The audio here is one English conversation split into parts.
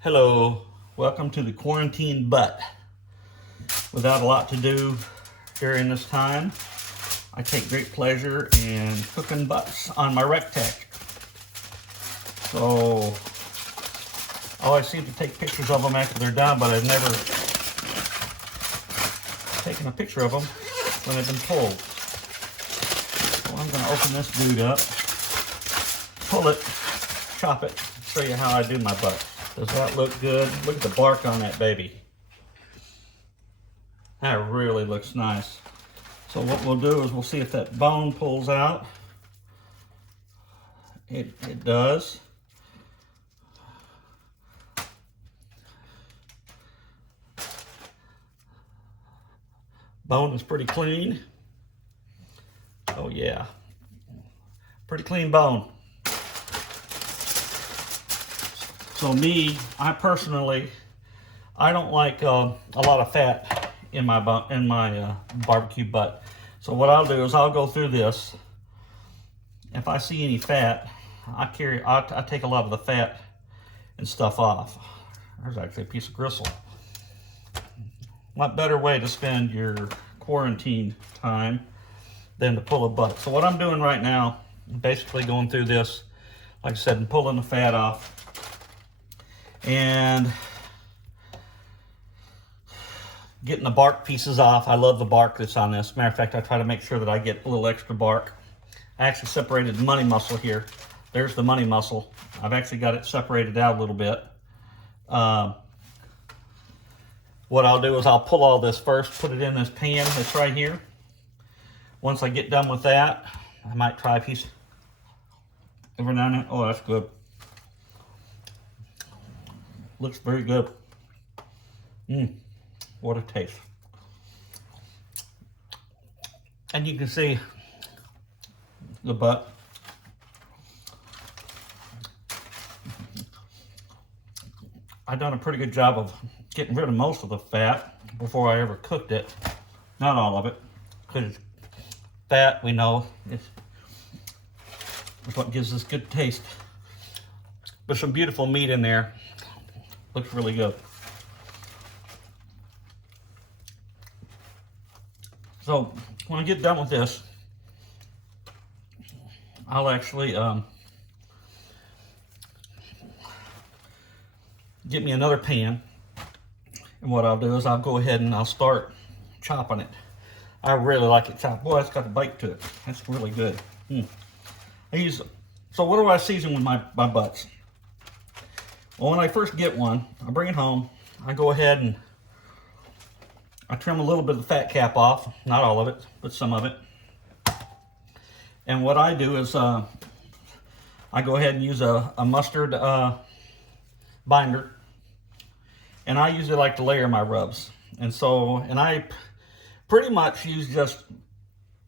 Hello, welcome to the quarantine butt. Without a lot to do during this time, I take great pleasure in cooking butts on my Rec Tec. So, I always seem to take pictures of them after they're done, but I've never taken a picture of them when they've been pulled. So I'm going to open this dude up, pull it, chop it, show you how I do my butt. Does that look good? Look at the bark on that baby. That really looks nice. So what we'll do is we'll see if that bone pulls out. It does. Bone is pretty clean. Oh yeah. Pretty clean bone. So I personally, I don't like a lot of fat in my barbecue butt. So what I'll do is I'll go through this. If I see any fat, I take a lot of the fat and stuff off. There's actually a piece of gristle. What better way to spend your quarantine time than to pull a butt? So what I'm doing right now, basically going through this, like I said, and pulling the fat off. And getting the bark pieces off. I love the bark that's on this. Matter of fact, I try to make sure that I get a little extra bark. I actually separated the money muscle here. There's the money muscle. I've actually got it separated out a little bit. What I'll do is I'll pull all this first, put it in this pan that's right here. Once I get done with that, I might try a piece every now and then. Oh, that's good. Looks very good. What a taste. And you can see the butt. I've done a pretty good job of getting rid of most of the fat before I ever cooked it. Not all of it, because fat, we know, is what gives us good taste. There's some beautiful meat in there. Looks really good. So when I get done with this, I'll actually get me another pan, and what I'll do is I'll go ahead and I'll start chopping it. I really like it chopped. Boy, it's got a bite to it. That's really good. So what do I season with my butts? Well, when I first get one, I bring it home. I go ahead and I trim a little bit of the fat cap off. Not all of it, but some of it. And what I do is I go ahead and use a mustard binder. And I usually like to layer my rubs. And I pretty much use just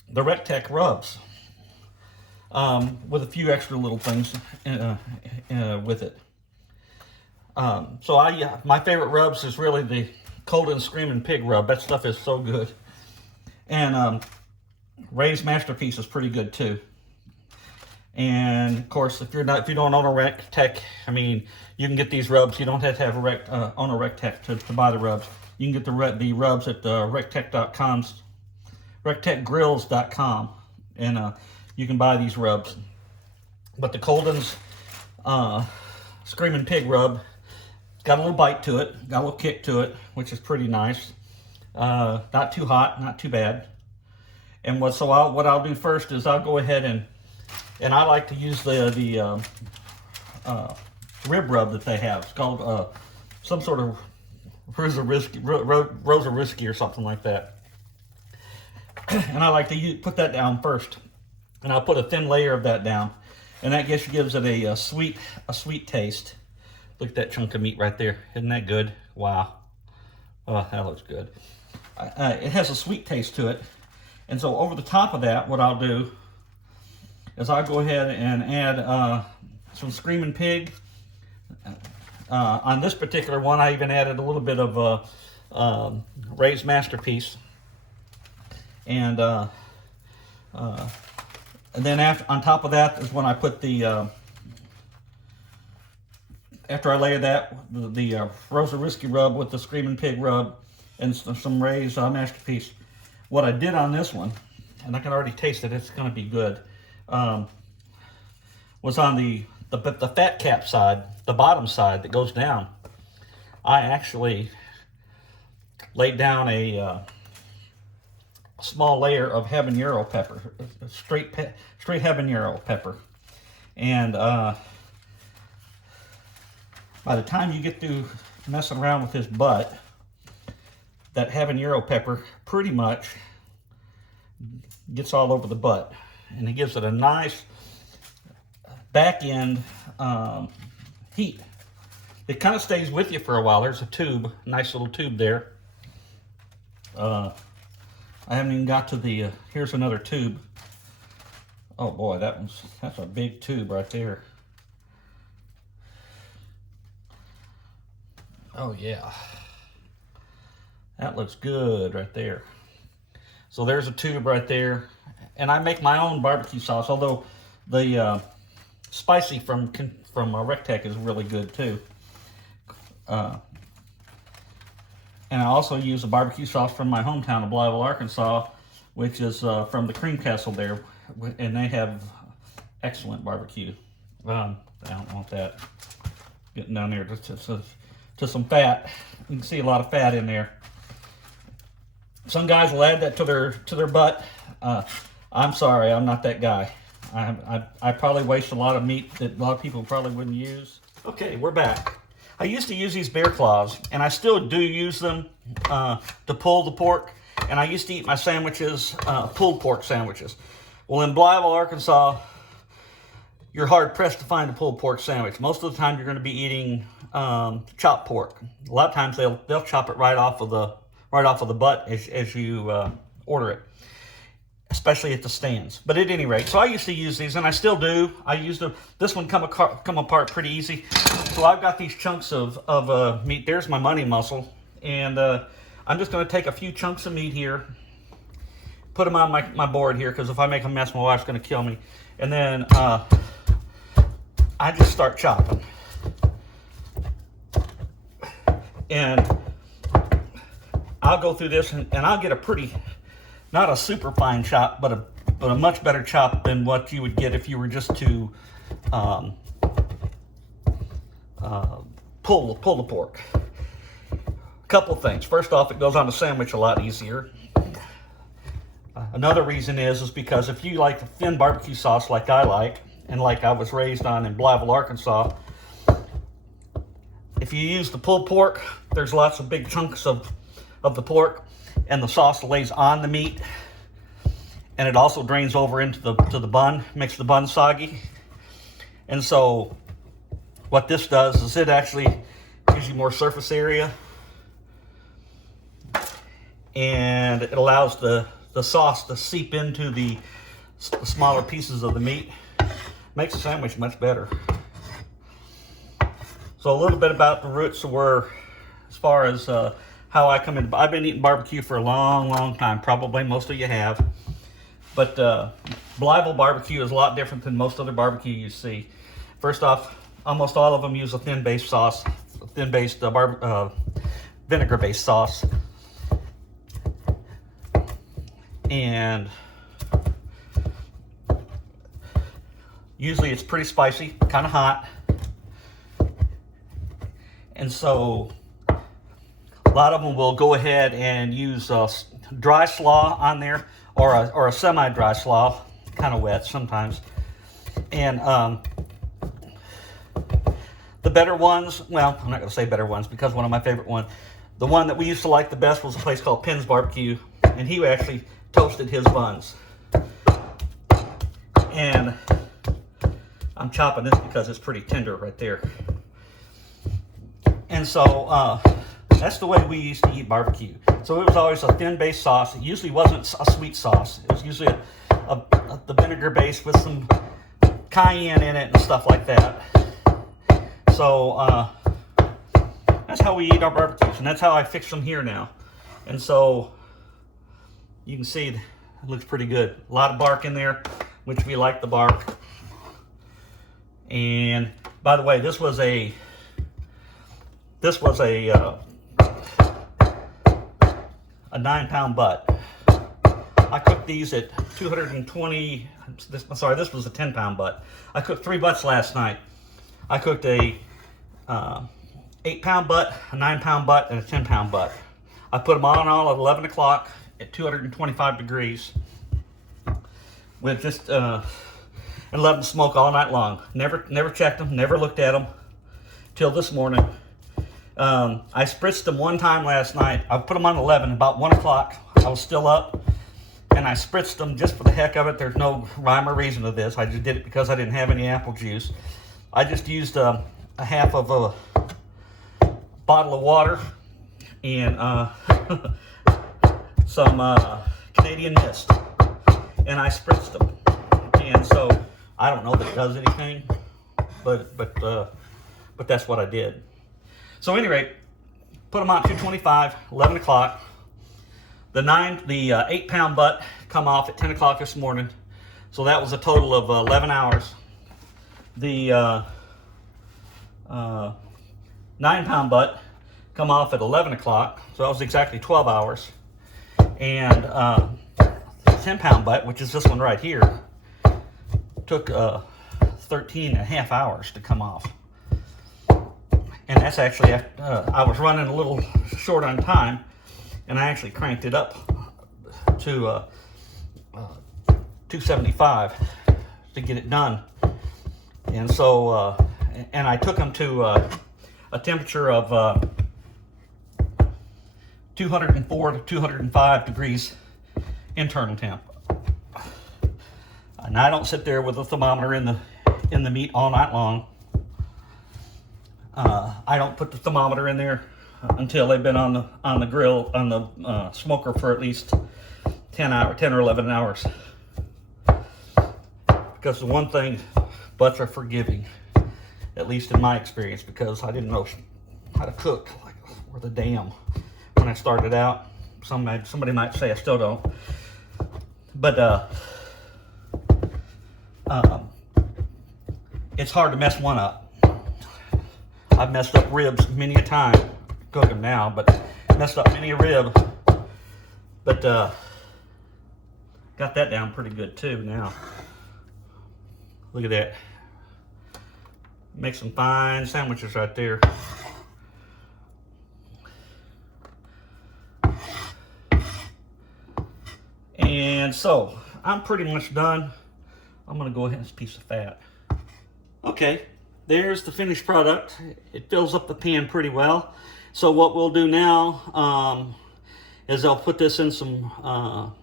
the Rec Tec rubs with a few extra little things with it. My favorite rubs is really the Cold and Screaming Pig rub. That stuff is so good. And Ray's Masterpiece is pretty good too. And of course, if you don't own a Rec Tec, I mean, you can get these rubs. You don't have to have own a Rec Tec to buy the rubs. You can get the rubs at rectec.com, rectecgrills.com, and you can buy these rubs. But the Colden's Screaming Pig rub, got a little bite to it, got a little kick to it, which is pretty nice. Not too hot, not too bad. And what I'll do first is I'll go ahead and I like to use the rib rub that they have. It's called some sort of Rosa Risky or something like that. And I like to put that down first, and I'll put a thin layer of that down, and that gives it a sweet taste. Look at that chunk of meat right there. Isn't that good? Wow. Oh, that looks good. It has a sweet taste to it. And so over the top of that, what I'll do is I'll go ahead and add some Screaming Pig. On this particular one, I even added a little bit of Ray's Masterpiece. And then on top of that is when I put the after I layer that, the Rosa Whiskey rub with the Screaming Pig rub and some Ray's masterpiece. What I did on this one, and I can already taste it, it's going to be good, was on the fat cap side, the bottom side that goes down. I actually laid down a small layer of habanero pepper, straight habanero pepper, and by the time you get through messing around with his butt, that habanero pepper pretty much gets all over the butt, and it gives it a nice back end heat. It kind of stays with you for a while. There's a tube, nice little tube there. I haven't even got to the, here's another tube. Oh boy, that's a big tube right there. Oh yeah, that looks good right there. So there's a tube right there, and I make my own barbecue sauce, although the spicy from Rec Tec is really good too. And I also use a barbecue sauce from my hometown of Blytheville, Arkansas, which is from the Cream Castle there, and they have excellent barbecue. I don't want that getting down there to some fat. You can see a lot of fat in there. Some guys will add that to their butt. I'm sorry, I'm not that guy. I probably waste a lot of meat that a lot of people probably wouldn't use. Okay, we're back. I used to use these bear claws, and I still do use them to pull the pork. And I used to eat my sandwiches, pulled pork sandwiches. Well, in Blytheville, Arkansas, you're hard pressed to find a pulled pork sandwich. Most of the time, you're going to be eating chopped pork. A lot of times, they'll chop it right off of the butt as you order it, especially at the stands. But at any rate, so I used to use these, and I still do. I use them. This one come apart pretty easy. So I've got these chunks of meat. There's my money muscle, and I'm just going to take a few chunks of meat here, put them on my board here, because if I make a mess, my wife's going to kill me. And then I just start chopping. And I'll go through this, and I'll get a pretty, not a super fine chop, but a much better chop than what you would get if you were just to pull the pork. Couple things. First off, it goes on the sandwich a lot easier. Another reason is because if you like thin barbecue sauce like I like, and like I was raised on in Blytheville, Arkansas, if you use the pulled pork, there's lots of big chunks of the pork, and the sauce lays on the meat, and it also drains over into the bun, makes the bun soggy. And so what this does is it actually gives you more surface area, and it allows the sauce to seep into the smaller pieces of the meat. Makes the sandwich much better. So a little bit about the roots of where, as far as how I come in. I've been eating barbecue for a long time. Probably most of you have. But Blytheville barbecue is a lot different than most other barbecue you see. First off, almost all of them use a thin-based sauce, thin-based vinegar-based sauce. And usually it's pretty spicy, kind of hot. And so a lot of them will go ahead and use dry slaw on there, or a semi-dry slaw, kind of wet sometimes. And the better ones, well, I'm not going to say better ones because one of my favorite ones, the one that we used to like the best was a place called Penn's Barbecue, and he actually toasted his buns. And I'm chopping this because it's pretty tender right there. And so that's the way we used to eat barbecue. So it was always a thin-based sauce. It usually wasn't a sweet sauce. It was usually the vinegar base with some cayenne in it and stuff like that. So that's how we eat our barbecues, and that's how I fix them here now. And so you can see it looks pretty good. A lot of bark in there, which we like the bark. And by the way, this was a this was a 9-pound butt. I cooked these at 220. This was a 10-pound butt. I cooked 3 butts last night. I cooked a 8-pound butt, a 9-pound butt, and a 10-pound butt. I put them on all at 11 o'clock at 225 degrees with just and let them smoke all night long. Never checked them, never looked at them till this morning. I spritzed them one time last night. I put them on 11. About 1 o'clock, I was still up, and I spritzed them just for the heck of it. There's no rhyme or reason to this. I just did it because I didn't have any apple juice. I just used a half of a bottle of water and some Canadian Mist, and I spritzed them. And so I don't know that it does anything, but that's what I did. So at any rate, put them on 225, 11 o'clock. The 8-pound butt come off at 10 o'clock this morning. So that was a total of 11 hours. The 9-pound butt come off at 11 o'clock. So that was exactly 12 hours. And the 10-pound butt, which is this one right here, took 13 and a half hours to come off. And that's actually, I was running a little short on time, and I actually cranked it up to 275 to get it done. And so, and I took them to a temperature of 204 to 205 degrees internal temp. And I don't sit there with a thermometer in the meat all night long. I don't put the thermometer in there until they've been on the grill, on the smoker for at least 10 or 11 hours. Because the one thing, butts are forgiving, at least in my experience, because I didn't know how to cook like worth a damn when I started out. Somebody might say I still don't, but it's hard to mess one up. I've messed up ribs many a time, cooking now, but messed up many a rib. But got that down pretty good too now. Look at that. Make some fine sandwiches right there. And so, I'm pretty much done. I'm gonna go ahead and piece of fat. Okay. There's the finished product. It fills up the pan pretty well. So what we'll do now is I'll put this in some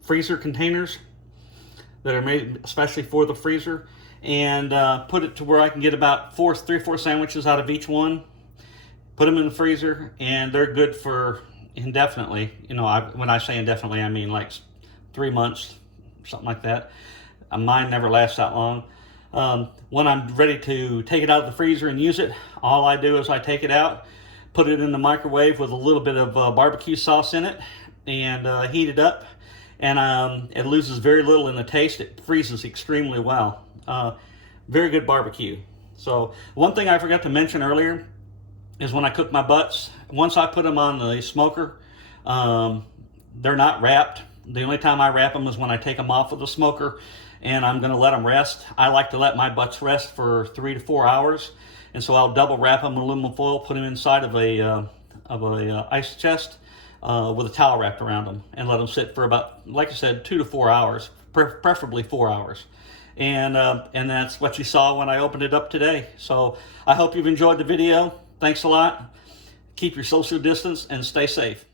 freezer containers that are made especially for the freezer, and put it to where I can get about 3 or 4 sandwiches out of each one. Put them in the freezer, and they're good for indefinitely. You know, when I say indefinitely, I mean like 3 months, something like that. Mine never lasts that long. When I'm ready to take it out of the freezer and use it, all I do is I take it out, put it in the microwave with a little bit of barbecue sauce in it, and heat it up. And it loses very little in the taste. It freezes extremely well. Very good barbecue. So one thing I forgot to mention earlier is when I cook my butts, once I put them on the smoker, they're not wrapped. The only time I wrap them is when I take them off of the smoker and I'm gonna let them rest. I like to let my butts rest for 3 to 4 hours. And so I'll double wrap them in aluminum foil, put them inside of a ice chest with a towel wrapped around them, and let them sit for about, like I said, 2 to 4 hours, preferably 4 hours. And that's what you saw when I opened it up today. So I hope you've enjoyed the video. Thanks a lot. Keep your social distance and stay safe.